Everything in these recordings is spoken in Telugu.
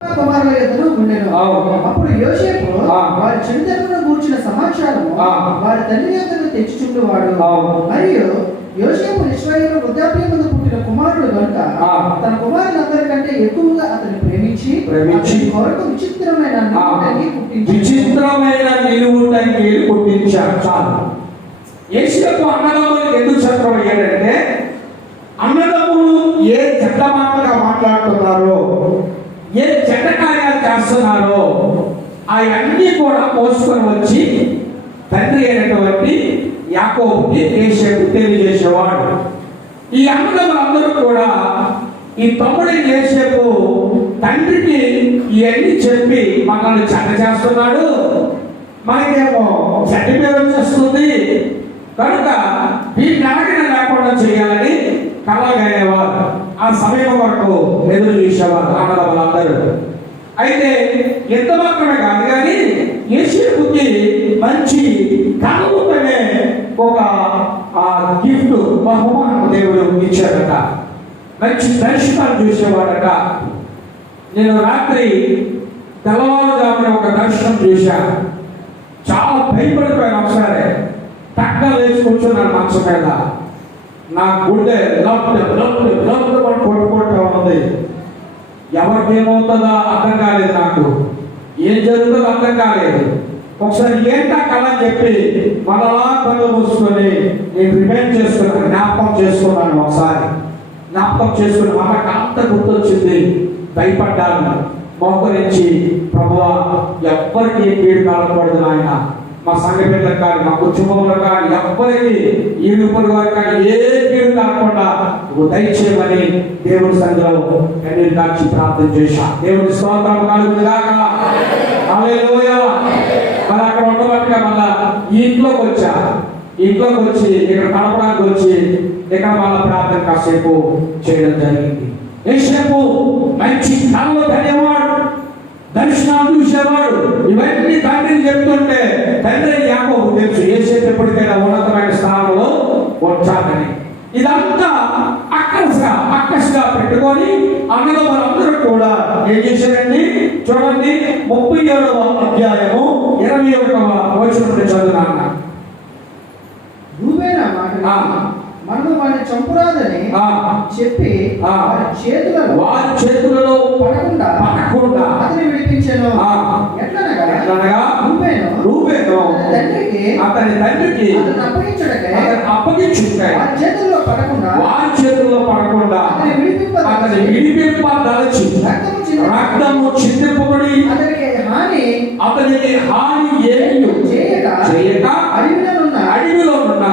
కుమారుల యొద్దను ఉండెను. అప్పుడు యోసేపు వారి చెడుతనమును గూర్చిన సమాచారము వారి తండ్రి యొద్దకు తెచ్చుచుండువాడు. మరియు యోసేపు ఇశ్రాయేలు వృద్ధాప్యమందు పుట్టిన కుమారుడు కనుక తన కుమారులందరికంటే ఎక్కువగా అతన్ని ప్రేమించి కొరకు విచిత్రమైన నిలువుటంగి పుట్టించాడు. చాలు. యోసేపు అన్నదమ్ములకు ఎందుకు చెప్పడం ఏంటంటే, అన్నదమ్ములు ఏ చెడ్డ మాటగా మాట్లాడుతున్నారో, ఏ చెడ్డ కార్యాలు చేస్తున్నారో అవన్నీ కూడా మోసుకొని వచ్చి తండ్రి అయినటువంటి యాకోబుకి యోసేపు తెలియజేసేవాడు. ఈ అన్నదమ్ములందరూ కూడా ఈ తమ్ముడిని యోసేపు తండ్రికి ఇవన్నీ చెప్పి మనల్ని చెడ్డ చేస్తున్నాడు, మనకేమో చెడ్డ పేరు వచ్చేస్తుంది కనుక వీటిని అడగిన లేకుండా చేయాలని కలగనేవారు. ఆ సమయం వరకు ఎదురు చూసేవారు అన్నదమ్ములందరూ. అయితే ఎంత మాత్రమే కాదు కానీ యోసేపుకి మంచి కలవుతనే ఒక గిఫ్ట్ బహుమానం దేవుడు ఇచ్చాడట. మంచి దర్శనాలు చూసేవాడట. నేను రాత్రి తెల్లవారుజామున ఒక దర్శనం చూశాను. చాలా భయపడిపోయాను. ఒకసారి టక్క వేసి కూర్చున్నాను మంచం మీద. నా గుండె కొట్టుకుంటా ఉంది. ఎవరికి ఏమవుతుందో అర్థం కాలేదు, నాకు ఏం జరుగుతుందో అర్థం కాలేదు. ఒకసారి ఏంటా కళ అని చెప్పి మళ్ళా కళ్ళు మూసుకొని నేను రిమైండ్ చేసుకున్నాను, జ్ఞాపకం చేసుకున్నాను. ఒకసారి జ్ఞాపకం చేసుకుని మనకు అంత గుర్తొచ్చింది. భయపడ్డాను. మోకరించి, ప్రభువా ఎవ్వరికి కీడు కలగకూడదు నాయన, మా సంఘ బిడ్డలకు కానీ మా కుటుంబంలో కానీ ఎవ్వరికి ఈడుపడి వారికి కానీ ఏ కీడు కాకుండా దయచేయమని దేవుడి సంఘంలో కన్నీరు దాచి ప్రార్థన చేశా. దేవుడి స్తోత్రం కలుగునుగాక. హల్లెలూయా. మరి అక్కడ ఉండబట్టుగా మళ్ళా ఇంట్లోకి వచ్చా. ఇంట్లోకి వచ్చి ఇక్కడ కలపడానికి వచ్చి ఇక్కడ మళ్ళా ప్రార్థన కాసేపు చేయడం జరిగింది. యోసేపు మంచి కళలు కనేవాడు, దర్శనాలు చూసేవాడు. ఇవన్నీ తండ్రిని చెప్తుంటే తండ్రి యాకోబు తెలుసు యోసేపు ఎప్పటికైనా ఉన్నతమైన స్థానంలో వచ్చాడని. ఇదంతా అక్కసగా పెట్టుకొని అన్నదమ్ములందరూ కూడా ఏం చేశారండి చూడండి. 37వ అధ్యాయము 21వ వచనం చదువునాన్న. మనము వారిని చంపురాదని చెప్పి వారి చేతులలో పడకుండా అతని విడిపించెను. ఎట్లనగా రూబేను అతని తండ్రికి అప్పగించుటకై వారి చేతుల్లో పడకుండా అతని విడిపింపదలచి రక్తము చిందింపబడి అతనికి హాని ఏమీ చేయక అడవిలో ఉన్న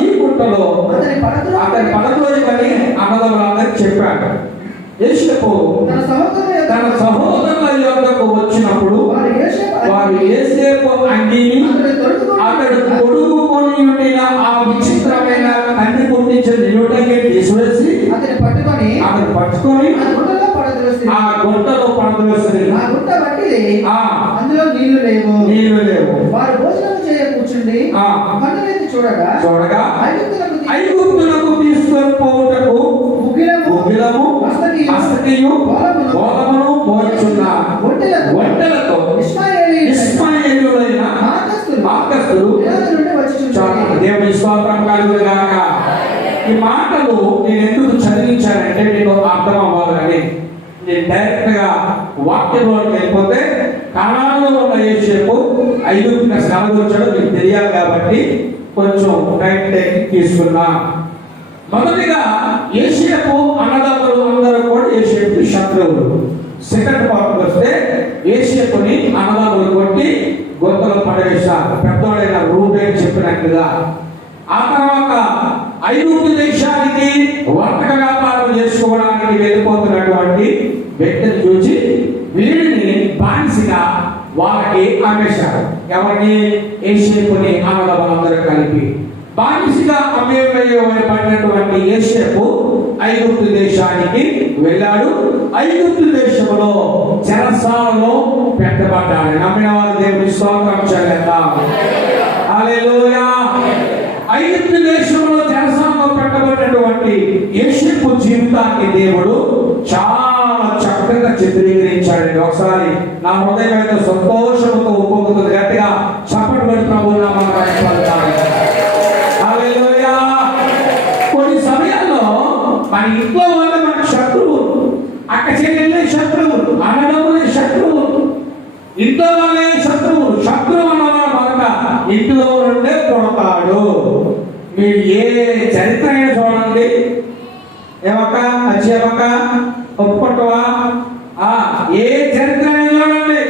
ఈ గుట్టలో అతని పడద్రోయమని అన్నదమ్ములందరికీ చెప్పాడు. యోసేపు తన సహోదరుల యొద్దకు వచ్చినప్పుడు వారు యోసేపు అంగీని అతడు తొడుగుకొని ఉండిన ఆ విచిత్రమైన తండ్రి గుర్తించిన నిలుటకి తీసివేసి అతను పట్టుకొని ఆ గుంటలో పడద్రోసి అందులో నీళ్లు లేవు. వారు భోజనం చేయ కూర్చుండి కన్నులెత్తి చూడగా ఐగుప్తులకు తీసుకొని పోవుటకు ముగిలము హస్తకియు గోధుమను మోయుచున్న ఒంటెలతో ఇష్మాయేలీయులైన మార్కస్తులు దేవుని స్తోత్రం కలుగునుగాక. ఈ మాటలు నేను ఎందుకు చదివించానంటే మీకు అర్థం అవ్వాలని. నేను డైరెక్ట్ గా వాక్యంలోకి వెళ్ళిపోతే కనానులో ఉన్న యోసేపు ఐగుప్తుకి అసలు ఎలా వచ్చాడో మీకు తెలియాలి కాబట్టి కొంచెం టైం తీసుకున్నా. మొదటిగా యోసేపు అన్నదమ్ములు అందరూ కూడా యోసేపు శత్రువులు. సెకండ్ పార్ట్ వస్తే యోసేపుని అన్నదమ్ములు కొట్టి గొంతులో పడవేశారు, పెద్దోడైన రూబేన్ చెప్పినట్లుగా. ఆ తర్వాత ఐగుప్తు దేశానికి వర్తక వ్యాపారం చేసుకోవడానికి వెళ్ళిపోతున్నటువంటి వ్యక్తిని చూసి వీడిని బానిసగా వాళ్ళకి అమ్మేశారు. ఎవరిని? యోసేపుని అన్నదమ్ములందరూ కలిపి బానిసగా అమ్మేయబడినటువంటి యోసేపు ఐగుప్తు దేశానికి వెళ్ళాడు. ఐగుప్తు దేశంలో చెరసాలలో పెట్టబడ్డాడు. నమ్మిన వారు దేవుని స్తోత్రం చెల్లిద్దాం. హల్లెలూయా. ఐగుప్తు దేశంలో చెరసాలలో పెట్టబడినటువంటి యోసేపు జీవితాన్ని దేవుడు చాలా చక్కగా చిత్రీకరించాడు. చేశాడండి. ఒకసారి నా హృదయం అయితే సంతోషంతో ఉప్పొంగుతుంది. గట్టిగా చప్పట్లు పెట్టి ప్రభువు నామాన్ని మహిమపరచాలి. హల్లెలూయా. కొన్ని సమయాల్లో మన ఇంట్లో వాళ్ళే మన శత్రువు, అక్క చెల్లెళ్ళే శత్రువులు, అన్నదమ్ములే శత్రువులు, ఇంట్లో వాళ్ళే శత్రువులు. శత్రువు అన్నవాడు మొదట ఇంట్లో నుండే కొడతాడు. మీరు ఏ చరిత్ర అయినా చూడండి. ఏమక్క అచ్చేమక్క ఒప్పుకుంటావా? ఏ చరిత్ర అయినా చూడండి.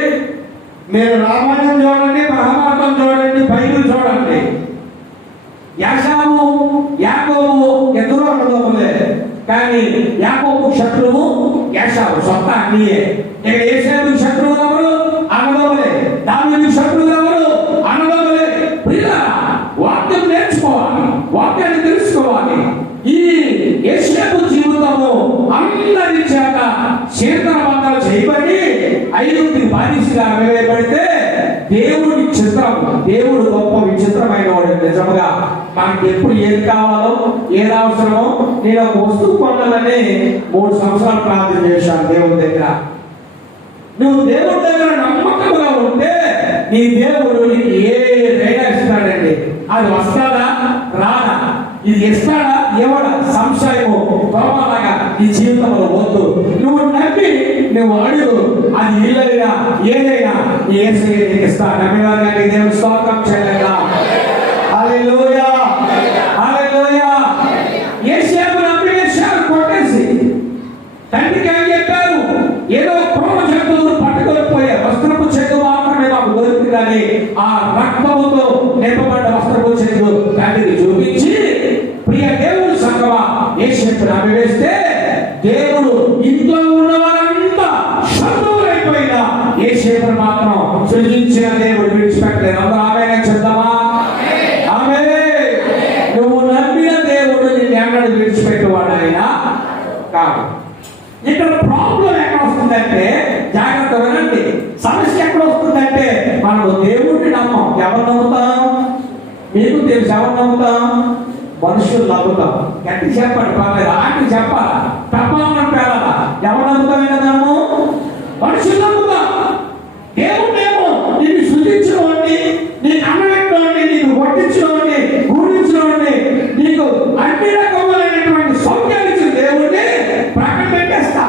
మీరు రామాయణం చూడండి, మహాభారతం చూడండి, బైబిల్ చూడండి. యాకోబు ఇద్దరు అన్నదమ్ములే, కానీ యాకోబు శత్రువు యాషావు సొంత అన్నీయే. ఇక్కడ యేసేపు శత్రువు ఎవరు? అన్నదమ్ములే. దావీదు శత్రువు ఎవరు? అన్నదమ్ములే. ప్రియులారా, వాక్యం నేర్చుకోవాలి, వాక్యాన్ని తెలుసుకోవాలి. ఈ యేసేపు జీవితము అందరి చేత చేతనబంధాలు చేయబడి 5 బానిసగా వేయబడితే దేవుడి చిత్రం, దేవుడు గొప్ప విచిత్రమైన వాడు. నిజంగా మనకి ఎప్పుడు ఏది కావాలో, ఏది అవసరమో, నేను ఒక వస్తువు కొనాలని 3 సంవత్సరాలు ప్రార్థన చేశాను దేవుడి దగ్గర. నువ్వు దేవుడి దగ్గర నమ్మకంగా ఉంటే నీ దేవుడు నీకు ఏదైనా ఇస్తాడండి. అది వస్తాడా రాదా, ఇది ఇస్తాడా ఎవడా సంశయము దోమలాగా ఈ జీవితంలో వద్దు. నువ్వు నమ్మి నువ్వు అడుగు, అది ఇల్లైనా ఏదైనా యేసయ్య నీకు ఇస్తాడు. నమ్మేవారికి దేవుని స్తోత్రం చేయలేదా? హల్లెలూయా, హల్లెలూయా. యేసేపు నమ్మి యేసేపు కొట్టేసి తండ్రికి ఏం చెప్పారు? ఏదో క్రూర జంతువులు పట్టుకొని పోయే వస్త్రపు చెట్టు మాత్రమే మాకు దొరికిందని ఆ రక్తముతో నింపబడ్డ వస్త్రపు చెట్టు తండ్రికి చూపించి, ప్రియ దేవుడు సంగమా, యేసేపు నమ్మి వేస్తే దేవుడు ఇంట్లో ఉన్న వారంతా శత్రువులైపోయినా యేసేపును మాత్రం సృజించిన దేవుడు విడిచిపెట్టలేదు. అందరూ ఆమేన్ చెప్దామా? ఆమేన్. నువ్వు నమ్మిన దేవుడు నిన్ను ఎన్నడూ విడిచిపెట్టేవాడు ఆయన కాదు. ఇక్కడ ప్రాబ్లం ఎక్కడ వస్తుందంటే, జాగ్రత్త వినండి, సమస్య ఎక్కడ వస్తుందంటే మనకు దేవుడిని నమ్మం. ఎవరు నమ్ముతాం? మీకు తెలుసు ఎవరు నమ్ముతాం? మనుషులు నమ్ముతాం. గట్టి చెప్పండి, పర్లేదు, ఆంటీ చెప్పాలా, తప్పమని పేరాలా? ఎవరు నమ్ముతాం? వినదాము, మనుషులు నమ్ముతాం. దేవుడేమో నిన్ను సృజించిన వాడిని, నీకు అన్నవాడిని, నీకు వడ్డించిన వాడిని, గురించిన వాడిని, నీకు అన్ని రకములైనటువంటి సౌఖ్యాలు ఇచ్చిన దేవుడిని ప్రకటన పెట్టేస్తా.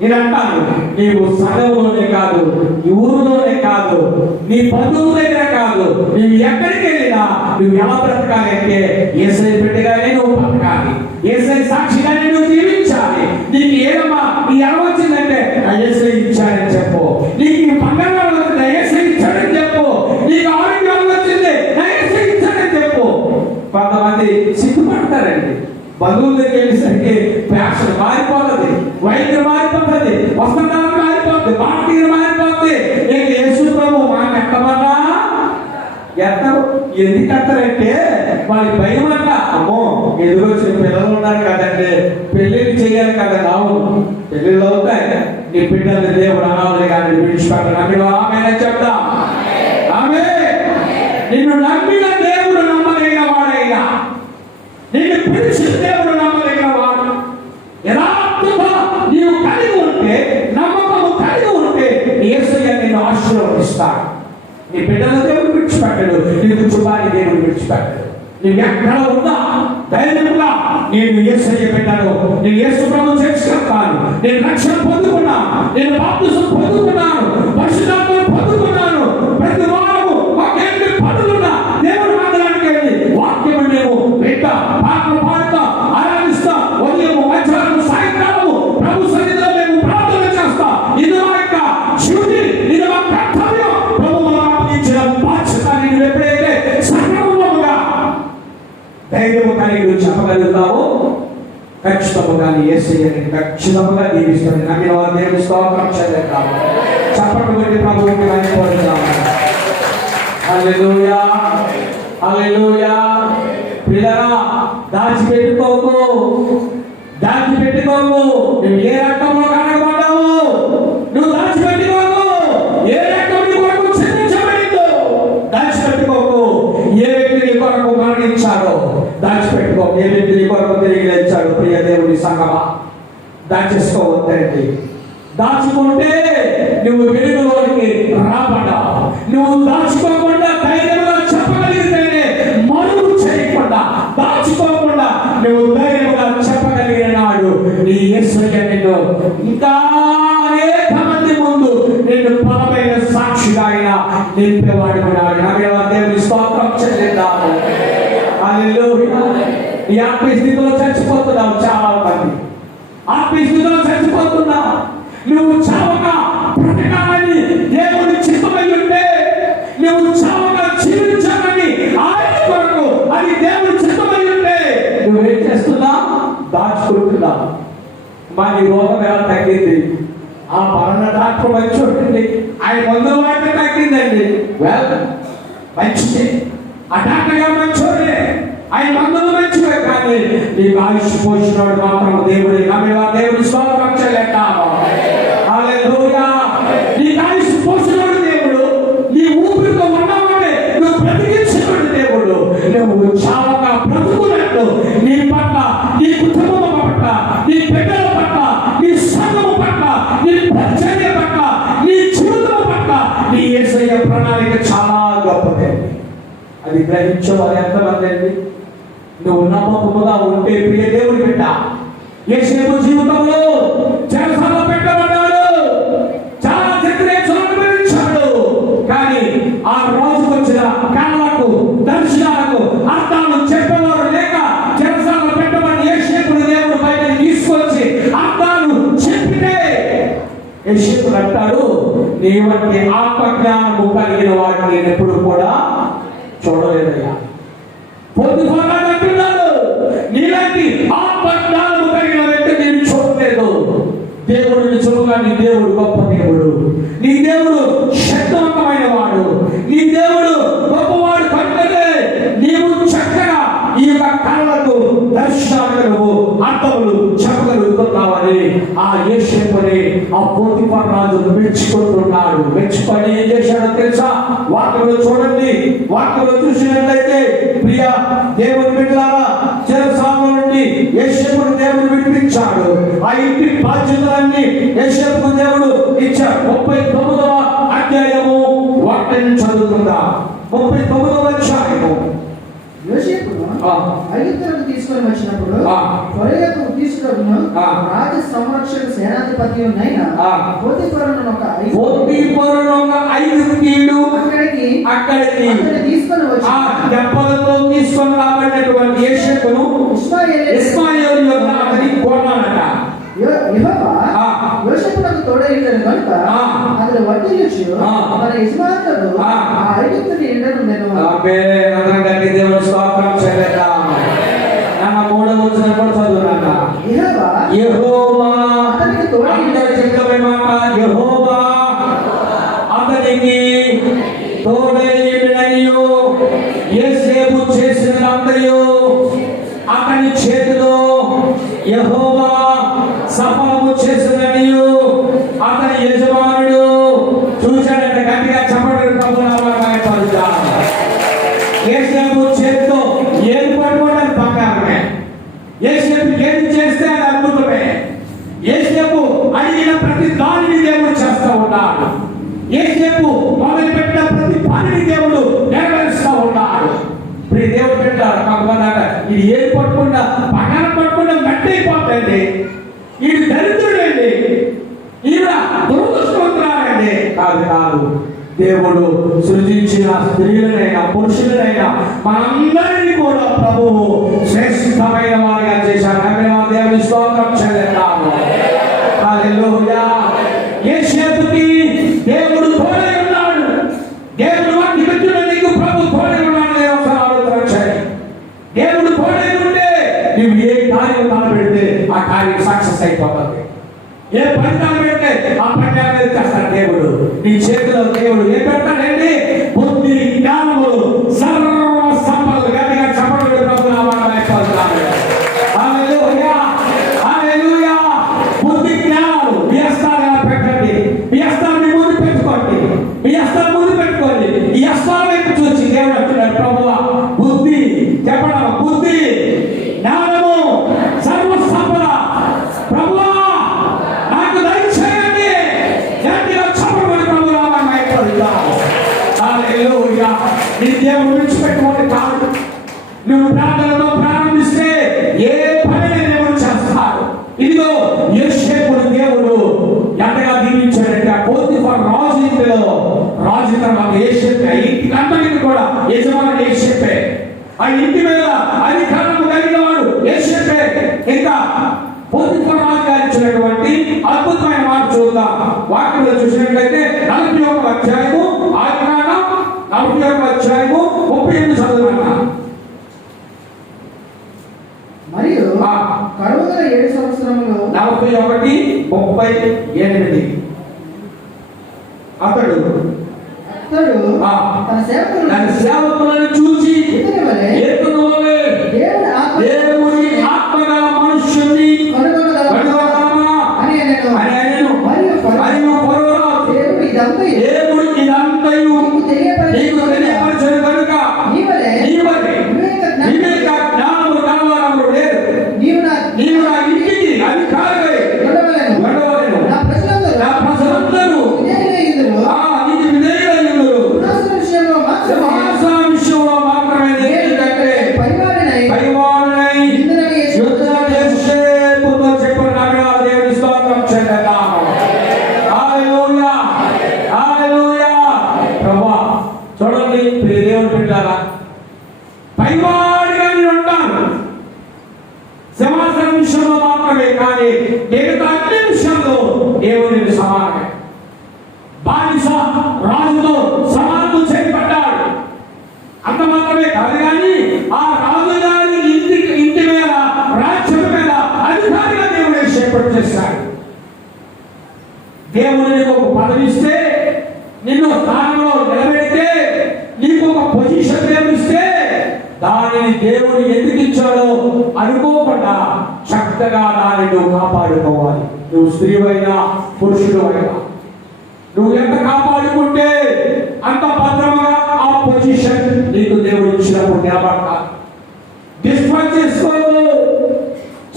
నేను అంటాను, నీవు సంఘంలోనే కాదు, ఈ ఊరిలోనే కాదు, నీ బంధువుల దగ్గర కాదు, నువ్వు ఎక్కడికి వెళ్ళినా నువ్వు ఎలా బ్రతకాలి అంటే యేసయ్య బిడ్డగానే నువ్వు బ్రతకాలి, యేసయ్య సాక్షిగానే నువ్వు జీవించాలి. నీకు ఏదమ్మా నీ ఎలా వచ్చిందంటే యేసయ్య ఇచ్చాడని చెప్పు. నీకు బంగారం వచ్చింది, యేసయ్య ఇచ్చాడని చెప్పు. నీకు ఆరోగ్యం వచ్చింది, యేసయ్య ఇచ్చాడని చెప్పు. కొంతమంది సిగ్గుపడతారండి. బంధువుల దగ్గర వెళ్ళేసరికి ఫ్యాషన్ మారిపోతుంది, వైద్యం మారిపోతుంది, వస్త్రధారణ మారిపోతుంది, మాటలు మారిపోతుంది. నీకు యేసు ప్రభు మాట ఎత్తమన్నా ఎత్తరు. ఎందుకు ఎత్తారంటే వాళ్ళకి భయం అంట. అమ్మో ఎదురొచ్చిన పిల్లలు ఉన్నారు కదండి, పెళ్లిళ్ళు చేయాలి కదా. అవును, పెళ్లిళ్ళు అవుతాయి. నీ బిడ్డలు దేవుడు అనాలి కానీ విడిచిపెట్టాలి. మీరు ఆమె చెప్తా. ఆమె నిన్ను నమ్మిన దేవుడు నమ్మదగిన వాడైనా, నిన్ను పిలిచిన దేవుడు నమ్మదగిన వాడు. యథార్థత నీవు కలిగి ఉంటే, నమ్మకము కలిగి ఉంటే యేసయ్య నిన్ను ఆశీర్వదిస్తాడు. నీ బిడ్డల దేవుడు విడిచిపెట్టడు, నీ కుటుంబాన్ని దేవుడు విడిచిపెట్టడు. నీవు ఎక్కడ ఉన్నా ధైర్యంగా నేను యేసయ్య బిడ్డను, నేను యేసు ప్రభువు చేసుకుంటాను, నేను రక్షణ పొందుకున్నాను, నేను బాప్తిసం పొందుకున్నాను, పరిశుద్ధాత్మను పొందుకున్నాను. ప్రతి వారము వాక్యానికి పనులున్నా దేవుడు మందిరానికి వెళ్ళి వాక్యము మేము వింటా, పాటలు పాడుతా, ఆరాధిస్తా, ఉదయం మధ్యాహ్నం సాయంకాలము ప్రభు సన్నిధిలో మేము ప్రార్థన చేస్తా. ఇది మా యొక్క డ్యూటీ, ఇది మా కర్తవ్యం. ప్రభు మనకు అప్పగించిన బాధ్యత. నేను ఎప్పుడైతే సక్రమంగా ధైర్యము కలిగి చెప్పగలుగుతావో ఖచ్చితంగా యేసయ్యని ఖచ్చితంగా దీవిస్తాను. నమ్మిన వారు దేవుని స్తోత్రం చేద్దాం. చప్పట్లు కొట్టి ప్రభువుకి మహిమపరుద్దాం. హల్లెలూయా, హల్లెలూయా. పిల్లరా, దాచిపెట్టుకోకు, దాచిపెట్టుకోకు. నువ్వు ఏ రకంలో కనబడ్డావు నువ్వు దాచిపెట్టుకోకు. ఏ రకం నీ కొరకు చెల్లించబడిందో దాచిపెట్టుకోకు. ఏ వ్యక్తి నీ కొరకు మరణించాడో దాచిపెట్టుకోకు. ఏ వ్యక్తి నీ కొరకు తిరిగి లేచాడు. ప్రియ దేవుని సంగమా, దాచేసుకోవద్దండి, దాచుకుంటే నువ్వు వెలుగులోనికి రాబడ్డావు. నువ్వు దాచుకోకుండా ధైర్యంగా చెప్పగలిగితేనే, మరుగు చేయకుండా దాచుకోకుండా నువ్వు ధైర్యంగా చెప్పగలిగిన నాడు నీ యేసయ్య నిన్ను ఇంకా అనేక మంది ముందు నిన్ను బలమైన సాక్షిగా ఆయన నిలిపేవాడు ఉన్నాడు. దేవుని స్తోత్రం చెల్లిద్దాము. హల్లెలూయా. ఈ ఆత్మీయ స్థితిలో చచ్చిపోతున్నావు. చాలా మంది ఆత్మీయ స్థితిలో చచ్చిపోతున్నావు. నువ్వు చావక బ్రతకాలని దేవుని చిత్తమై ఉంటే, నువ్వు చావక జీవించాలని ఆయన కొరకు అది దేవుని చిత్తమై ఉంటే, నువ్వేం చేస్తున్నావు? దాచుకుంటున్నావు. మరి రోగం ఎలా తగ్గింది? ఆ పరణ డాక్టర్ మంచి ఉంటుంది, ఆయన మందుల వాటి తగ్గిందండి. వెల్, మంచిదే. ఆ డాక్టర్ గారు మంచోడే, ఆయన మందులు మంచివే. కానీ నీకు ఆయుష్ పోషినవాడు మాత్రం దేవుడే. దేవుడి స్తోత్రం చెల్లిద్దాము. హల్లెలూయా. నీకు ఆయుష్ పోషినవాడు దేవుడు. నీ ఊపిరితో ఉన్నావంటే నువ్వు బ్రతికించినవాడు దేవుడు. నువ్వు చావగా బ్రతుకున్నట్టు నీ పట్ల, నీ కుటుంబం పట్ల, నీ బిడ్డల పట్ల, నీ సంఘము పట్ల, నీ పరిచర్య పట్ల, నీ జీవితం పట్ల నీ యేసయ్య ప్రణాళిక చాలా గొప్పది. అది గ్రహించేవారు ఎంతమంది అండి? నువ్వు నమ్మకముగా ఉంటే ప్రియ దేవుని బిడ్డ, యేసేపు జీవితంలో చెరసాలలో పెట్టబడ్డాడు, చాలా వ్యతిరేకతలు అనుభవించాడు. కానీ ఆ రోజుకు వచ్చిన కళలకు, దర్శనాలకు అర్థాలు చెప్పేవారు లేక చెరసాలలో పెట్టబడి యేసేపుని దేవుడు బయట తీసుకొచ్చి అర్థాలు చెప్పితే యేసేపు అంటాడు, నీ వంటి ఆత్మజ్ఞానము కలిగిన వాడిని నేను ఎప్పుడు కూడా చూడలేదయ్యా. పొద్దుఫారా అంటున్నాడు, నీలాంటి ఆత్మజ్ఞానము కలిగిన వ్యక్తి నేను చూడలేదు. దేవుడు నిజముగా నీ దేవుడు గొప్ప దేవుడు, నీ దేవుడు శక్తివంతమైన వాడు, నీ దేవుడు గొప్పవాడు కనుకనే నీవు చక్కగా ఈ యొక్క కళలకు, దర్శనాలకు అర్థములు చెప్పగలుగుతున్నావని ఆ యేసేపుని ఆ పోతిఫర్ రాజు మెచ్చుకుంటున్నాడు. మెచ్చుకొని ఏం చేశాడో తెలుసా? వాక్యంలో చూడండి. వాక్యంలో చూసినట్లయితే ప్రియ దేవుని బిడ్డలారా, చెరసాలలో నుండి యేసేపుని దేవుడు విడిపించాడు. ఆ ఇంటి బాధ్యతలన్నీ యేసేపుకు దేవుడు ఇచ్చాడు. 39వ అధ్యాయము వాక్యం చదువుతుందా? 39వ అధ్యాయము. యోసేపును ఐగుప్తులకు తీసుకొని వచ్చినప్పుడు ఫరోకు తీసుకుని రాజ సంరక్షక సేనాధిపతి అయిన పోతీఫరును ఒక ఐగుప్తీయుడు అక్కడికి తీసుకొని వచ్చి దెబ్బలతో తీసుకొని రాబడినటువంటి యేసేపును ఇష్మాయేలు యొక్క అతని కొన్నాడట. యెహోవా యోసేపునకు తోడైండెను కనుక అతడు వర్ధిల్లుచు తన యజమానులకు ఆ ఐగుప్తుని ఇండనుండెను. ఆమేన్. దేవుని స్తోత్రం చెల్లిద్దాం. నాన్న 3వ వచనం కూడా చదువునాక. యెహోవా అతనికి తోడైండెను మాట. యెహోవా అతనికి తోడైండెననియు యేసేపు చేసినదంతయు అతని చేతిలో యెహోవా సఫలము చేసిననియు అతని యజమానుడు చూశాడంట. గట్టిగా చెప్పండి. యేసేపు చేతితో ఏది పట్టుకోవడానికి బంగారమే, యేసేపు ఏది చేస్తే అది అద్భుతమే. యేసేపు అడిగిన ప్రతి దానిని దేవుడు చేస్తూ ఉన్నాడు. యేసేపు మొదలుపెట్టిన ప్రతి పనిని దేవుడు నెరవేరుస్తూ ఉన్నాడు. ఇప్పుడు దేవుడు పెట్టాడు కాకపోతే ఇది ఏది పట్టుకుండా బంగారం పట్టుకుండా గట్టయిపోతుంది. ఇది దరిద్రుడండి, ఈవిడ దురదృష్టవంతురాలండి. కాదు కాదు, దేవుడు సృజించిన స్త్రీలనైనా పురుషులనైనా మనందరినీ కూడా ప్రభువు శ్రేష్టమైన వారిగా చేశాడు. దేవుని స్తోత్రం చెల్లిద్దాము. హల్లెలూయా. యేసేపుకి దేవుడు తోడై ఉన్నాడు. దేవుడు వాటి వ్యక్తులు నీకు ప్రభు తోడై ఉన్నాడు. దేవుడు తోడై ఉంటే నువ్వు ఏ కార్యం తలపెడితే ఆ కార్యం సక్సెస్ అయిపోతుంది. ఏ ఫలితాలు పెడితే ఆ ఫలితాలు చేస్తాడు దేవుడు. నీ చేతిలో దేవుడు ఏం పెడతాడండి? బుద్ధి, జ్ఞానములు, సర్వ సంపదలు. గట్టిగా చెప్పండి. హల్లెలూయా, హల్లెలూయా. బుద్ధి, జ్ఞానాలు మీ హస్తాలు పెట్టండి. మీ హస్తాలు మీ ముందు పెట్టుకోండి. మీ హస్తాలు ముందు పెట్టుకోండి. ఈ హస్తాల వైపు చూసి దేవుడు అంటున్నాడు, ప్రభువా బుద్ధి చెప్పడం, బుద్ధి, జ్ఞానము, సర్వ సంపద ప్రభువా నాకు దయచేయండి. యజమానుడు యేసప్పే. ఆ ఇంటి మీద అధికారం కలిగిన వాడు యేసప్పే. ఇంకా పోతిఫర్ గారు ఇచ్చినటువంటి అద్భుతమైన మాట చూద్దాం. వాక్యంలో చూసినట్లయితే 41వ అధ్యాయము ఆదికాండం 41వ అధ్యాయము 38 చదువుతున్నా. మరియు కరువుగల 7 సంవత్సరములు 41:38 అతడు తన సేవకులను చూసి ఇతని వలె దేవుని ఆత్మగల మనుష్యుని కనుగొనగలమా అని అనెను. మరియు ఫరో దేవుడు ఇదంతయు నీకు తెలియపరచెను కనుక నీవలె వివేక జ్ఞానము గలవారము లేరు. నీవు నా ఇంటికి అధికారివై ఉండవలెను. నా ప్రజలందరూ నీకు విధేయులైయుందురు. సింహాసన విషయంలో మాత్రమే ఎందుకంటే పైవాడునై యుద్ధం చేసే పుత్రుడు చెప్పిన నగర దేవుని స్తోత్రం చెందుతాము. హల్లెలూయా, హల్లెలూయా. ప్రభువా చూడండి ప్రియ దేవుని బిడ్డలారా, పైవాడిగా నేను ఉంటాను సింహాసనం విషయంలో మాత్రమే, కానీ మిగతా అన్ని విషయంలో దేవునికి సమానమే. బానిస రాజుతో సమానం చేయబడ్డాడు. అంత మాత్రమే కాదు, కానీ ఆ రాజుగారి ఇంటి మీద రాజ్యం మీద అధికారిగా దేవుడు ఏర్పాటు చేశాడు. దేవుడు నీకు ఒక పదవి ఇస్తే, నిన్ను స్థానంలో నిలబెడితే, నీకు ఒక పొజిషన్ ఇస్తే దానిని దేవుడు ఎందుకు ఇచ్చాడో అనుకోకుండా చక్కగా దాన్ని నువ్వు కాపాడుకోవాలి. నువ్వు స్త్రీవైనా పురుషుడు అయినా నువ్వు ఎంత కాపాడుకుంటే అంత భద్రముగా ఆ పొజిషన్ నీకు దేవుడు ఇచ్చినప్పుడు నిలబడతాడు. డిస్ట్రాక్ట్ చేసుకోవు.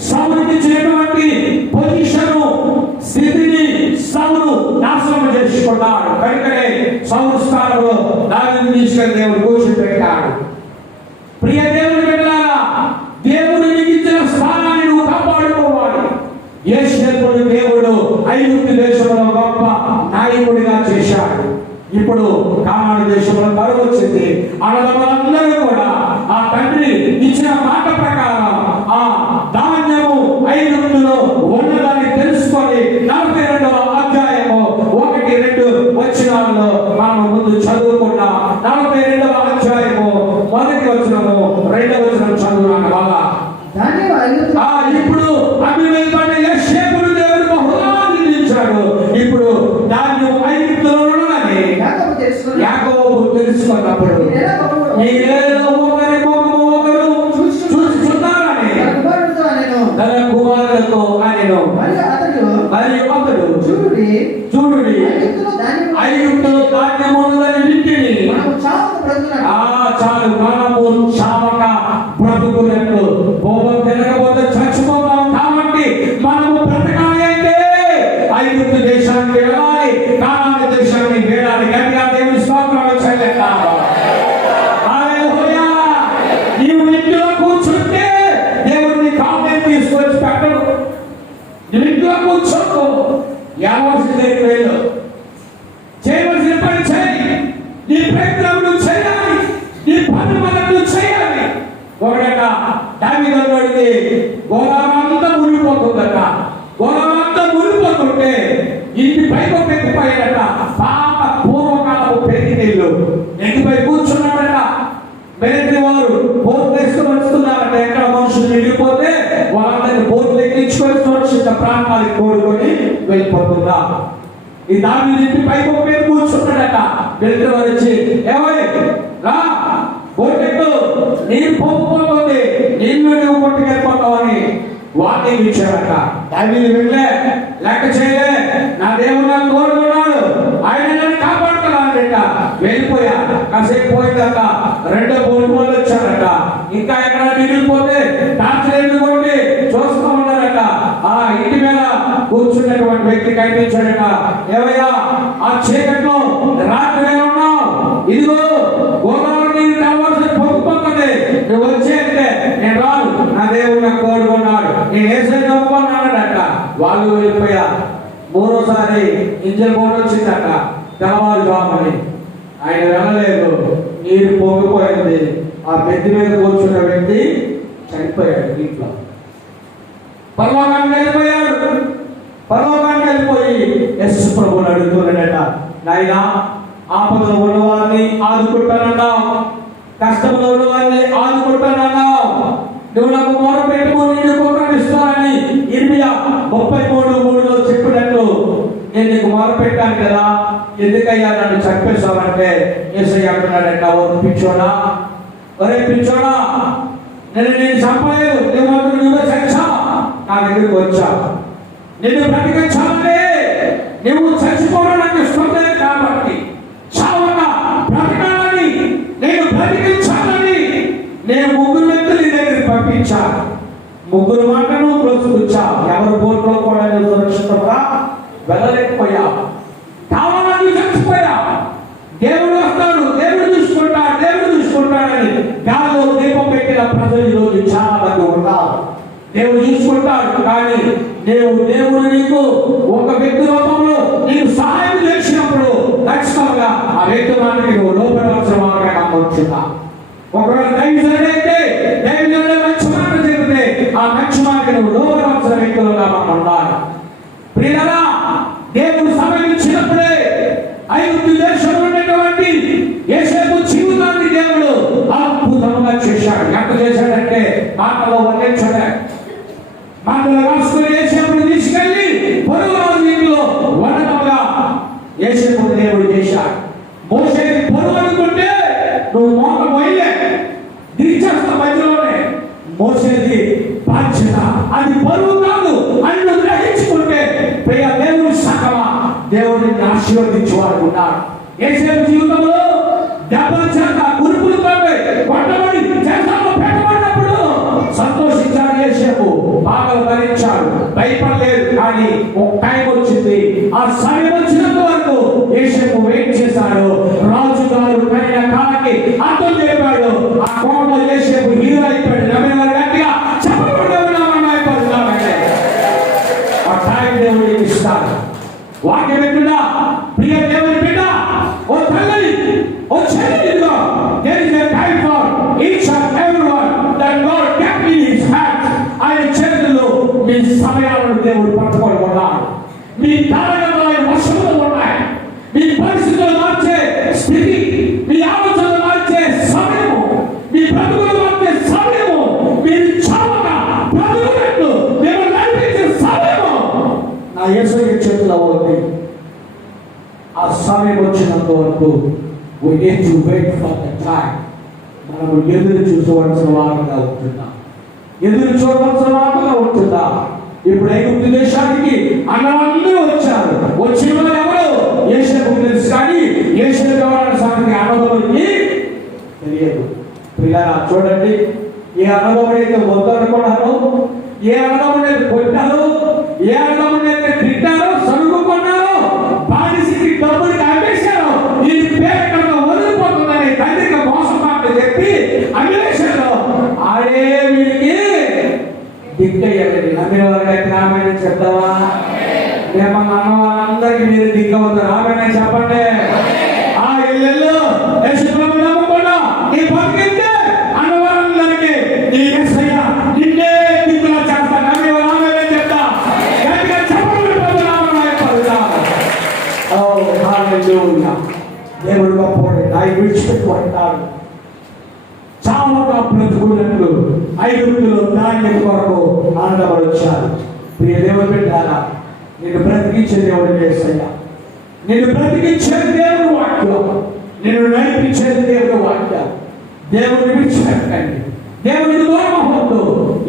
సౌలుకి ఇచ్చినటువంటి పొజిషన్ స్థితిని సౌలు నాశనం చేసుకున్నాడు. కనుకనే సౌలు స్థానంలో దానిని తీసుకొని దేవుడు కూర్చోబెట్టాడు. ప్రియ దేవుని బిడ్డలారా, దేవుడు నీకు ఇచ్చిన స్థానాన్ని నువ్వు కాపాడుకోవాలి. యోసేపును దేవుడు ఐగుప్తు దేశంలో గొప్ప నాయకుడిగా చేశాడు. ఇప్పుడు కానాను దేశంలో కరువు వచ్చింది. అన్నదమ్ములందరూ కూడా ఆ తండ్రి ఇచ్చిన మాట ప్రకారం ఆ ధాన్యము ఐగుప్తులో ఉన్నదాన్ని తెలుసుకొని 42వ అధ్యాయము 1-2 వచనాల్లో మనం ముందు చదువుకున్నాం. 42వ అధ్యాయము 1వ వచనము 2వ వచనం చదువుకున్నాం వల్ల ఇప్పుడు అభివృద్ధి యోసేపును దేవుడు బహుగా నిందించాడు. ఇప్పుడు దాన్ని ఐగుప్తులో ఉన్నదని యాకోబు తెలుసుకున్నప్పుడు మీరేదో ఒకరి ముఖము ఒకరు చూస్తున్నారని తన కుమారులతో అనెను. మరియు అతడు చూడుడి ఐగుప్తులో ధాన్యము ఉన్నదని వింటిని చాలు మనము చావక బ్రతుకున్నట్లు భూమి తిరగబోతే చచ్చిపోతాం. కాబట్టి మనము బ్రతకాలి అంటే ఐగుప్తు దేశానికి వెళ్ళాలి, కానాను దేశానికి వెళ్ళాలి. గట్టిగా దేవుని స్తోత్రం చెల్లిద్దాం. హల్లెలూయా. నీవు ఇంట్లో కూర్చుంటే దేవుడు నీ కాళ్ళని తీసుకొచ్చి పెట్టడు. నువ్వు ఇంట్లో కూర్చోకు, ఎవరి దగ్గరికి వెళ్ళు, చేయవలసిన పని చేయి, నీ ప్రయత్నం నువ్వు చేయాలి, నీ పని మనం చేయాలి. ఒకడట దావీదు అడిగి గోదావరంతా మునిగిపోతుందట. గోదావరంతా మునిగిపోతుంటే ఇంటి పైకి ఎక్కిపోయాడట. పాప పూర్వకాలపు పెరిగి నీళ్ళు ఎక్కిపోయి కూర్చున్నాడట. మిలిటరీ వారు బోట్ వేసుకుని వస్తున్నారట. ఎక్కడ మనుషులు మిగిలిపోతే వాళ్ళని బోట్లు ఎక్కించుకొని సురక్షిత ప్రాంతాలకు కోరుకొని వెళ్ళిపోతుందా. ఈ దావీదు ఇంటి పైకి మీద కూర్చున్నాడట. మిలిటరీ వారు వచ్చి ఏమై రా బోట్ ఎక్కు, నీరు పొంగిపోతుంది, నీళ్లు నువ్వు కొట్టుకెళ్ళిపోతావని వార్నింగ్ ఇచ్చారట. దావీదు వెళ్ళే లెక్క చేయలే, నా దేవుడు నాకు తోడుకున్నాడు, ఆయన నన్ను కాపాడుతున్నాడట. వెళ్ళిపోయా. కాసేపు పోయిందట. రెండో బోటు వాళ్ళు వచ్చారట. ఇంకా ఎక్కడ మిగిలిపోతే టార్చర్ కొట్టి చూస్తూ ఉన్నారట. ఆ ఇంటి మీద కూర్చున్నటువంటి వ్యక్తి కనిపించాడట. ఏవయ్యా ఆ చీకట్లో రాత్రి వేళ ఉన్నావు, ఇదిగో గోదావరి నీరు కావాల్సి పొంగిపోతుంది, నువ్వు వచ్చేస్తే నేను రాను, నా దేవుడు నాకు కోరుకున్నాడు, నేను ఏసైనా ఒప్పుకున్నాడట. వాళ్ళు వెళ్ళిపోయా. మూడోసారి ఇంజన్ బోర్డు వచ్చిందట. తెల్లవారుజాముని ఆయన వెళ్ళలేదు. నీరు పొంగిపోయింది. ఆ బెడ్ మీద కూర్చున్న వ్యక్తి చనిపోయాడు. ఇంట్లో పరలోకానికి వెళ్ళిపోయాడు. పరలోకానికి వెళ్ళిపోయి యేసు ప్రభువుని అడుగుతున్నాడట, నాయనా ఆపదలో ఉన్నవారిని ఆదుకుంటానన్నావు, కష్టంలో ఉన్నవారిని ఆదుకుంటానన్నావు, నువ్వు నాకు మొర పెట్టుకో నేను కుమ్మరిస్తానని ఇర్మియా 33:3 చెప్పినట్లు నేను నీకు మొర పెట్టాను కదా, ఎందుకయ్యా నన్ను చంపేశావంటే యేసయ్య అంటున్నాడంట, ఓ పిచ్చోడా, ఒరే పిచ్చోడా, నేను చంపలేదు, నువ్వే చచ్చా నా దగ్గరికి వచ్చా, నిన్ను బ్రతికించాలంటే నువ్వు చచ్చిపోవడం నాకు ఇష్టం లేదు కాబట్టి చావగా బ్రతకాలని, నేను బ్రతికించాలని నేను 3 వ్యక్తులు నీ దగ్గరికి పంపించాను. 3 మాటలు ప్రస్తుతా ఎవరి బోట్లో కూడా నువ్వు సురక్షితంగా వెళ్ళలేకపోయా, కావాలని చచ్చిపోయా. దేవుడు వస్తాడు, దేవుడు చూసుకుంటాడని గాలిలో దీపం పెట్టిన ప్రజలు ఈరోజు చాలా మంది ఉన్నారు. దేవుడు చూసుకుంటాడు, కానీ దేవుడు నీకు ఒక వ్యక్తి రూపంలో నీకు సహాయం చేసినప్పుడు ఖచ్చితంగా ఆ వ్యక్తి మాటకి నువ్వు లోపడవలసిన వాడుగా నమ్మొచ్చుగా. ఒకవేళ దైవజనుడైతే దైవజనుడే మంచి మాట చెబితే ఆ మంచి మాటకి నువ్వు లోపడవలసిన వ్యక్తులుగా మనం ఉండాలి. ప్రియులారా, దేవుడు సమయం ఇచ్చినప్పుడే ఐగుప్తు దేశంలో ఉన్నటువంటి యోసేపు జీవితాన్ని దేవుడు అద్భుతంగా చేశాడు. ఎంత చేశాడంటే మాటలో వర్ణించలేడు. మాటలు రాసుకుని యోసేపుని తీసుకెళ్లి పొరుగు ఇంట్లో వండటంగా యోసేపు దేవుడు చేశాడు. మోసేని పొరుగు అనుకుంటే నువ్వు మోక పోయలే, దిరిచేస్తా మధ్యలోనే. మోసేది బాధ్యత, అది పొరుగు కాదు అని నువ్వు గ్రహించుకుంటే ప్రియ దేవుడి సకమా దేవుడిని ఆశీర్వదించేవాడు ఉన్నాడు. యోసేపు జీవితంలో దెబ్బల చేత గురుపులతో కొట్టబడి చేస్తాను పెట్టబడినప్పుడు సంతోషించాడు యోసేపు, బాధలు భరించాడు, భయపడలేదు. కానీ ఒక టైం వచ్చింది, ఆ సమయం వచ్చినంత వరకు యోసేపు వెయిట్ చేశాడు. రాజుగారు పడిన కాలకి అర్థం చెప్పాడు. ఆ కోపంలో యోసేపు హీరో అయిపోయాడు. నమ్మిన వారు గట్టిగా చెప్పబడుతున్నామంటే ఆ టైం దేవుడికి ఇస్తాడు. వాక్య బిడ్డ, ప్రియ దేవుని బిడ్డ, ఓ తల్లి, ఓ చెల్లిలో there is a time for each and everyone that God kept in his hands. ఆయన చేతుల్లో మీ సమయాలను దేవుడు పట్టుకొని ఉన్నాడు. మీ తారకలు ఆయన వశంలో ఉన్నాయి. మీ పరిస్థితులు మార్చే స్థితి, మీ ఆలోచనలు మార్చే సమయము, మీ బ్రతుకులు మార్చే సమయము, మీరు చావగా బ్రతుకున్నట్లు మేము నడిపించే సమయము నా యేసయ్య చేతిలో ఉంది. ఆ సమయం వచ్చినంత వరకు we need to wait for the time. మనము ఎదురు చూడవలసిన వారుగా ఉంటున్నాం. ఎదురు చూడవలసిన వారుగా ఉంటున్నా. ఇప్పుడు ఐగుప్తు దేశానికి అన్నలందరూ వచ్చారు. వచ్చిన వారు ఎవరు? యోసేపు తెలుసు, కానీ యోసేపు ఎవరన్న సంగతి అన్నదమ్ములకి తెలియదు. పిల్లరా చూడండి, ఏ అన్నదమ్ముడైతే వద్దనుకున్నారో, ఏ అన్నదమ్ముడైతే కొట్టారో, ఏ అన్నదమ్ముడైతే తిట్టారో, చదువుకున్నారో, బానిసకి డబ్బులకి అమ్మేశారో, ఈ పేరెక్కడో వదిలిపోతుందని తండ్రికి మోసం మాటలు చెప్పి అన్వేషణలో ఆడే వీడికి దిక్కయ్యాలి. నమ్మిన వారికి రామాయణ చెప్తావా? మేమన్నా అన్న వాళ్ళందరికీ మీరు దిక్కవుతారు. రామాయణ చెప్పండి. ఆ ఇల్లు నమ్మకుండా నీ బతికితే అన్నవారందరికీ నీ యేసయ్య నిన్నే దిక్కులా చేస్తా. నమ్మి రామాయణ చెప్తా. గట్టిగా చెప్పండి. దేవుడు గొప్పవాడు. ఆయన విడిచిపెట్టుకుంటాడు. చాలా బ్రతుకున్నట్లు ఐగుప్తులో ధాన్యం కొరకు ఆనందపడి వచ్చారు. ప్రియ దేవుడు పెట్టారా, నిన్ను బ్రతికించే దేవుడు యేసయ్య. నిన్ను బ్రతికించే దేవుడు వాక్యం, నిన్ను నడిపించేది దేవుడు వాక్యం. దేవుడిని విడిచిపెట్టండి. దేవుడికి దూరం అవ్వద్దు.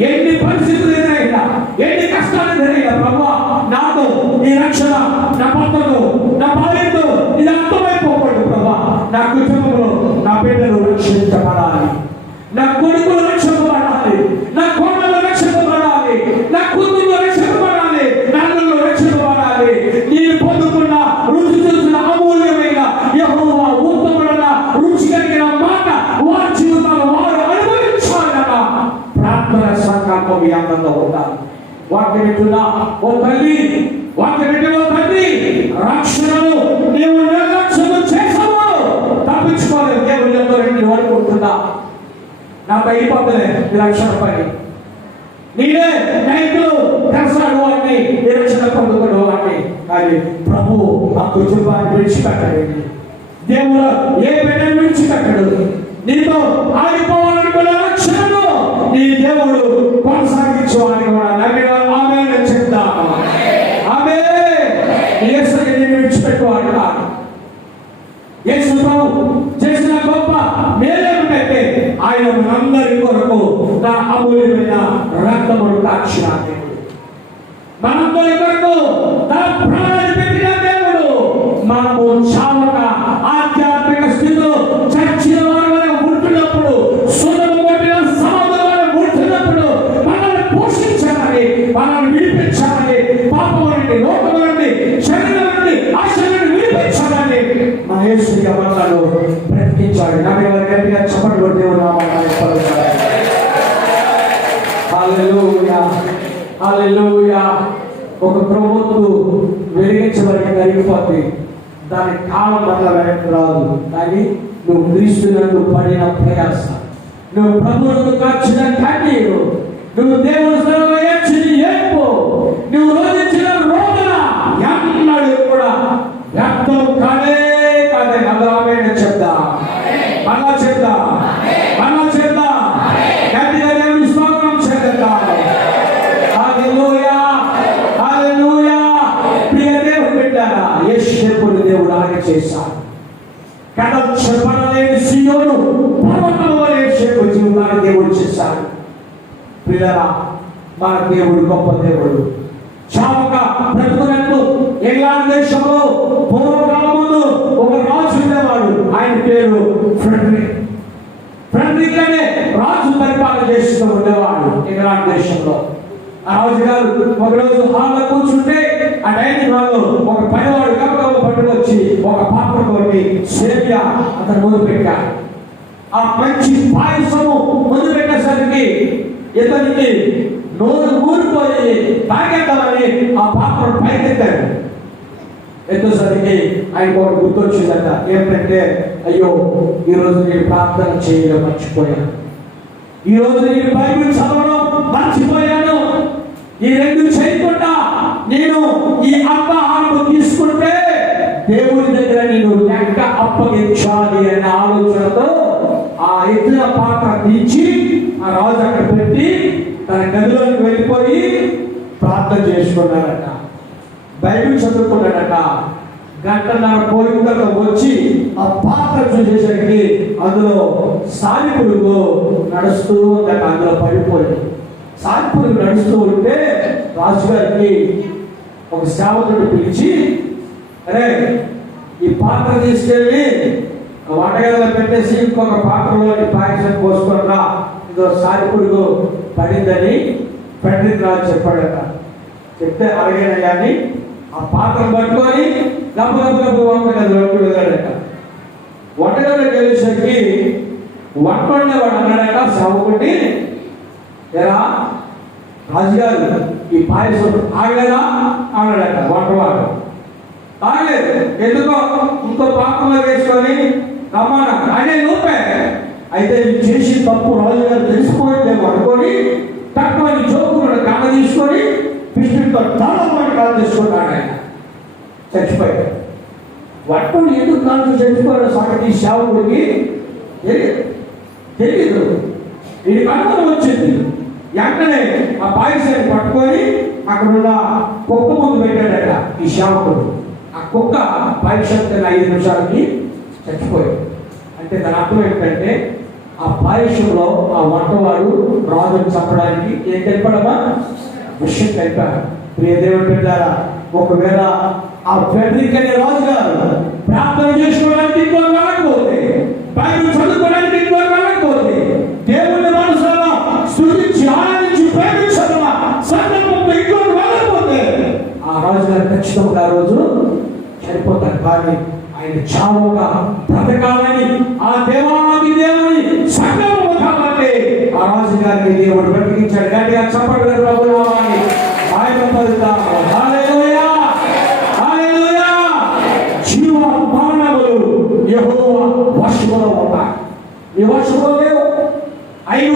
ఎన్ని పరిస్థితులు ఎదురైనా, ఎన్ని కష్టాలు ఎదురైనా, ప్రభువా నాతో ఈ రక్షణ, నా భర్తతో, నా భార్యతో ఇది అర్థమైపోకూడదు. ప్రభువా నా కుటుంబంలో నా బిడ్డలు రక్షించబడాలి, నా కొడుకులు రక్షించబడాలి, నా కోడలు రక్షించబడాలి, నా కూతురు రక్షించబడాలి, నన్ను రక్షించబడాలి. నేను పొందుకున్న రుచి చూసిన అమూల్యమైన యెహోవా ఉత్తమమైన రుచి కలిగిన మాట వారి జీవితాలు వారు అనుభవించాలన్న ప్రార్థన సంకల్పం మీ అందంగా ఉండాలి. వాక్య వింటున్నా ఓ తల్లి, వాక్య వింటున్న తండ్రి, రక్షణను నీవు నిర్లక్ష్యం చేసావు, తప్పించుకోలేదు. దేవుడు ఎంతో నాకు అయిపోతుంది రక్షణ. నేనే నైట్లు తెరసాడు అని నిరక్షణ పొందుకోడు అని. కానీ ప్రభు ఆ కుటుంబాన్ని విడిచిపెట్టండి. దేవుడు ఏ బిడ్డను విడిచిపెట్టడు. నీతో ఆగిపోవాలనుకునే రక్షణను నీ దేవుడు కొనసాగించేవాడిని కూడా నమ్మిన ఆమె చెప్తాను. ఆమె యేసుని విడిచిపెట్టువాడు కాదు. యేసు ప్రభు చేసిన గొప్ప మేలేమిటంటే ఆయన మనందరి కొరకు నా అమూల్యమైన రక్తమును కాచిన దేవుడు, మనందరి కొరకు నా ప్రాణాన్ని పెట్టిన దేవుడు. మనము చావక ఆధ్యాత్మిక స్థితిలో చచ్చిన వారి ఉంటున్నప్పుడు, సున్నము కొట్టిన సమాధానం ఉంటున్నప్పుడు మనల్ని పోషించాలని, మనల్ని విడిపించాలని, పాపం నుండి, లోకం నుండి, శరీరం నుండి, ఆశ నుండి విడిపించాలని మన యేసు మనలను బ్రతికించాడు. నమ్మే వారి గట్టిగా చప్పట్లు కొట్టి దేవుని నామమున స్తోత్రాలు. హల్లెలూయా, హల్లెలూయా. ఒక ప్రభుత్వం వెలిగించబడి కరిగిపోతే దాని కాలం వల్ల వెనక్కి రాదు. కానీ నువ్వు క్రీస్తునందు పడిన ప్రయాస, నువ్వు ప్రభువును కాచిన కన్నీరు, నువ్వు దేవుని స్థలంలో ఏడ్చిన ఏడ్పు, నువ్వు రోధించిన రోదన ఎన్నడూ కూడా వ్యర్థం కానే కాదే. అందరూ చెప్తా, మళ్ళా చెప్తా, మళ్ళా చెప్తా, గట్టిగా దేవుని స్తోత్రం చేద్దాం. హల్లెలూయా, హల్లెలూయా. ప్రియ దేవుని బిడ్డలారా, యేషూపుని దేవుడు అలాగే చేశాడు. కథ చెప్పలేని సీయోను పర్వతం వలె యేషూపు జీవితాన్ని దేవుడు చేశాడు. ప్రియులారా, మన దేవుడు గొప్ప దేవుడు. చావక బ్రతుకున్నట్లు ఇంగ్లాండ్ దేశంలో పూర్వకాలముందు ఒక రాజు ఉండేవాడు. ఆయన పేరు ఫ్రెడరిక్. ఫ్రెడరిక్ అనే రాజు పరిపాలన చేస్తూ ఉండేవాడు ఇంగ్లాండ్ దేశంలో. ఆ రాజు గారు ఒకరోజు హాల్లో కూర్చుంటే ఆ డైనింగ్ హాల్లో ఒక పనివాడు గబగబ పట్టుకొచ్చి ఒక పాత్రతోటి సేవ్య అతను ముందు పెట్టాడు. ఆ మంచి పాయసము ముందు పెట్టేసరికి ఇతనికి నోరు ఊరిపోయి తాగేద్దామని ఆ పాత్ర పైకెత్తాడు. ఎత్తేసరికి ఆయనకు ఒక గుర్తొచ్చిందట. ఏమిటంటే, అయ్యో ఈరోజు నేను ప్రార్థన చేయడం మర్చిపోయాను, ఈరోజు నేను బైబిల్ చదవడం మర్చిపోయాను. ఈ రెండు చేయకుండా నేను ఈ అప్పహారం తీసుకుంటే దేవుడి దగ్గర నేను లెక్క అప్పగించాలి అనే ఆలోచనతో ఆ ఎత్తున పాత్ర తీర్చి ఆ రాజు అక్కడ పెట్టి తన గదిలోకి వెళ్ళిపోయి ప్రార్థన చేసుకున్నాడట, బైబిల్ చదువుకున్నాడట. గంటన్నర పోయిన తర్వాత వచ్చి ఆ పాత్ర చూసేసరికి అందులో సాలిపురుగు నడుస్తూ ఉందట. అందులో పడిపోయింది. సాలిపురుగు నడుస్తూ ఉంటే రాజుగారికి ఒక సేవకుడు పిలిచి, అరే ఈ పాత్ర తీసుకెళ్ళి వంటగదిలో పెట్టేసి ఇంకొక పాత్రలో పాయసం పోసుకున్నా, ఇదో సాలిపురుగు పడిందని ఫ్రెడరిక్ రాజు చెప్పాడట. చెప్తే అలాగేనా కానీ ఆ పాత్ర పట్టుకొని గబ్బు వంటగదిలోకి వెళ్ళాడట. వంటగదిలోకి వెళ్ళేసరికి వంట వండేవాడు అన్నాడట సేవకుడిని, ఎలా రాజుగారు ఈ పాయసం ఆగలేదా అన్నాడట. వంటవాడు ఆగలేదు. ఎందుకో ఇంకో పాత్రలో వేసుకొని రమ్మన్నా. అదే లోపే అయితే చేసి తప్పు రాజుగారు తెలిసిపోయిందేమో అనుకొని తక్కువ చోకున్నాడు. కాళ్ళ తీసుకొని పిస్టితో తాళమని కాలు తీసుకున్నాడు. ఆయన చచ్చిపోయాడు. వట్టుడు ఎందుకు కాలు చచ్చిపోయాడు సంగతి సేవకుడికి తెలియదు. వీడికి అనుమానం వచ్చింది. వెంటనే ఆ పాయసాన్ని పట్టుకొని అక్కడున్న కుక్క ముందు పెట్టాడట ఈ సేవకుడు. ఆ కుక్క పాయసం 5 నిమిషాలకి చచ్చిపోయాడు. అంటే దాని అర్థం ఏంటంటే ఆ పాయసంలో ఆ వంటవాడు రాజును చంపడానికి ఏం తెలిపాడమ్మా? విషయం తెలిపాడు. ప్రియ దేవుని బిడ్డలారా, ఒకవేళ ఆ ఫ్రెడరిక్ అనే రాజు గారు ప్రార్థన చేసుకోవడానికి ఇంకో వెళ్ళకపోతే, బైబిల్ చదువుకోవడానికి ఇంకో వెళ్ళకపోతే, దేవుని మనసులో స్తుతించి ఆనందించి ప్రేమించడం సందర్భంలో ఇంకో వెళ్ళకపోతే ఆ రాజు గారు ఖచ్చితంగా ఆ రోజు చనిపోతారు. కానీ ఆయన చావుగా బ్రతకాలని ఆ దేవాది దేవుని సంకల్పం కాబట్టి ఆ రాజు గారిని దేవుడు బ్రతికించాడు. గట్టిగా చప్పట్లు ప్రభునామాన్ని ఆయన పలుకుతాము. హల్లెలూయా, హల్లెలూయా. జీవ మరణములు యెహోవా వశములో ఉన్నాయి. నీ వశములో లేవు. 5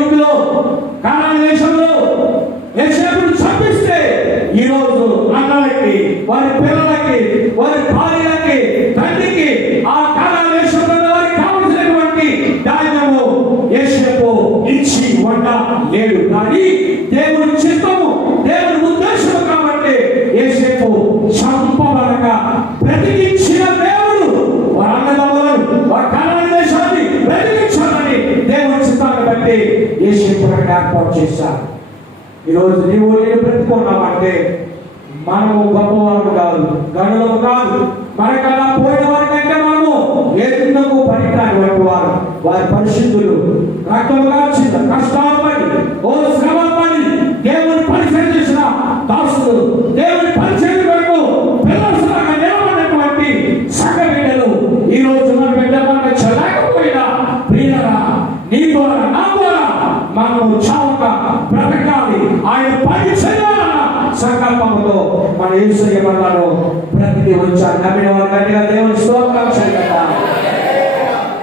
వారి పిల్లలకి, వారి భార్యలకి, తండ్రికి, ఆ కానాను దేశంలో వారికి కావలసినటువంటి ధాన్యము యోసేపు ఇచ్చి వంట లేడు. కానీ దేవుని చిత్తము, దేవుని ఉద్దేశము కాబట్టి యోసేపు చంపబడక బ్రతికించిన దేవుడు వారి అన్నదమ్ములను, వారి కానాను దేశాన్ని బ్రతికించాలని దేవుని చిత్తాన్ని బట్టి యోసేపు ఏర్పాటు చేశారు. ఈరోజు నీవు నేను బ్రతుకున్నామంటే మనము గొప్పవారు కాదు, గనులము కాదు, మనకన్నా పోయిన వారికంటే మనము ఎందుకు పనికిరాని వారు. వారి పరిశుద్ధులు రక్తం కాచి కష్టాలు పడి, ఓ శ్రమ పడి దేవుని పరిచయం చేసిన దాసులు, దేవుని పరిచయం వరకు పిల్లలుగా నిలబడినటువంటి సంఘ బిడ్డలు ఈ రోజు మన బిడ్డ మనకు చెల్లకపోయినా ప్రియులరా, నీ ద్వారా నా ద్వారా మనము చావక బ్రతకాలి. ఆయన పని చేయాలన్న సంకల్పంతో మన యేసయ్య మనలో బ్రతికి వచ్చారు. నమ్మిన వారు గట్టిగా దేవుని స్తోత్రం చేయండి.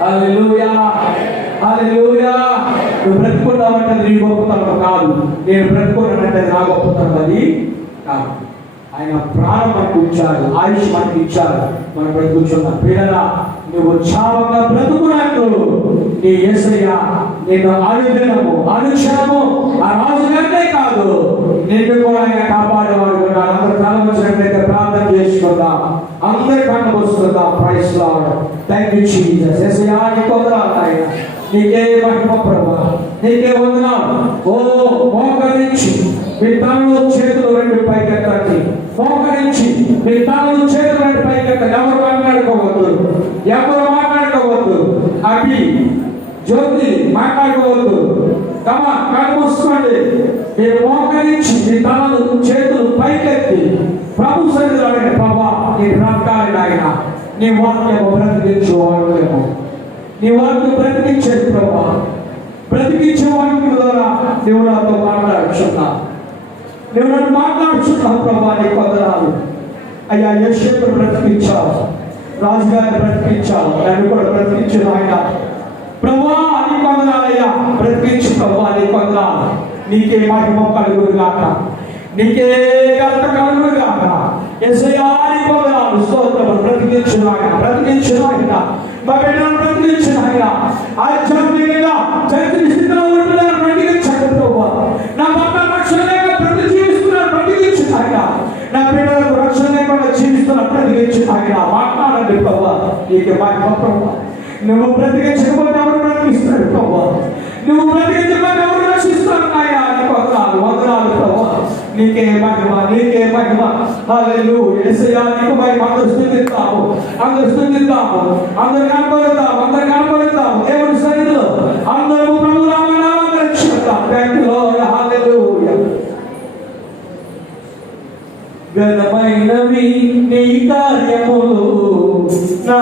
హల్లెలూయా, హల్లెలూయా. నువ్వు బ్రతుకున్నావంటే నీ గొప్పతనం కాదు, నేను బ్రతుకున్నానంటే నా గొప్పతనం అది కాదు. ఆయన ప్రాణం మనకు ఇచ్చాడు, ఆయుష్ మనకి ఇచ్చాడు, మనం బ్రతుకున్నాం. పిల్లల నువ్వు చావగా బ్రతుకున్నట్లు నీ యేసయ్య నిన్ను అనుదినము అనుక్షణము ఆ రాజు కంటే కాదు నిన్ను కూడా ఆయన కాపాడేవాడు ఉన్నాడు. అందరూ తలవంచినట్లయితే ప్రార్థన చేసుకుందాం, అందరి కన్ను వస్తుందాం. Praise Lord. Thank you Jesus. యేసయ్యా నీకు వందనాలు ఆయన, నీకే మహిమ ప్రభువా, నీకే వందనాలు. ఓ మోకరించి మీ తలలో చేతులు రెండు పైకెత్తండి, మోకరించి మీ తలలో చేతులు రెండు పైకెత్తండి. ఎవరు మాట్లాడుకోవద్దు, ఎవరు మాట్లాడుకోవద్దు. అవి జ్యోతి మాట్లాడుకోవద్దు. కళ్ళు మూసుకోండి. మీరు మోకరించి మీ తలలు చేతులు పైకెత్తి ప్రభు సన్నిధిలో అడగండి. ప్రభా నీ బ్రతకాలి నాయన, నీ వాక్యము బ్రతికించు వాక్యము, నీ వాక్యం బ్రతికించేది ప్రభా, బ్రతికించే వాక్యం ద్వారా నువ్వు నాతో మాట్లాడుచున్నావు, నువ్వు నన్ను మాట్లాడుచున్నావు ప్రభా. నీ వందనాలు అయ్యా. యోసేపును బ్రతికించావు, రాజుగారిని బ్రతికించావు, నన్ను కూడా బ్రతికించు నాయన ప్రభువా. నీ వందనాలయ్యా, బ్రతికించు ప్రభువా. నీ వందనాలు. నీకే మహిమ కలుగునుగాక, నీకే ఘనత కలుగునుగాక. యేసయ్యా నీ వందనాలు, స్తోత్రములు. బ్రతికించు నాయన, బ్రతికించు నాయన, మా బిడ్డలను బ్రతికించు నాయన. ఆధ్యాత్మికంగా చరిత్ర స్థితిలో ఉంటున్నారు, బ్రతికించండి ప్రభువా. నా భర్త రక్షణ లేక బ్రతికి జీవిస్తున్నారు, బ్రతికించు నాయన. నా బిడ్డలకు రక్షణ లేకుండా జీవిస్తున్నారు, బ్రతికించు నాయన. మాట్లాడండి ప్రభువా. నీకే మహిమ ప్రభువా. నువ్వు బ్రతికించకపోతే ఎవరు బ్రతికిస్తాడు ప్రభువా, నువ్వు బ్రతికించకపోతే ఎవరు రక్షిస్తారు నాయన. నీకు వందనాలు, వందనాలు ప్రభువా. నీకే మహిమ, నీకే మహిమ. హల్లెలూయా. యేసయ్యా నీకు మహిమ. అందరూ స్తుతిద్దాము, అందరూ స్తుతిద్దాము, అందరూ కనపడతాము, అందరూ కనపడతాము దేవుని సన్నిధిలో. అందరూ ప్రభు నామమున రక్షిద్దాం. Thank you lord. హల్లెలూయా. ఘనమైనవి నీ కార్యములు నా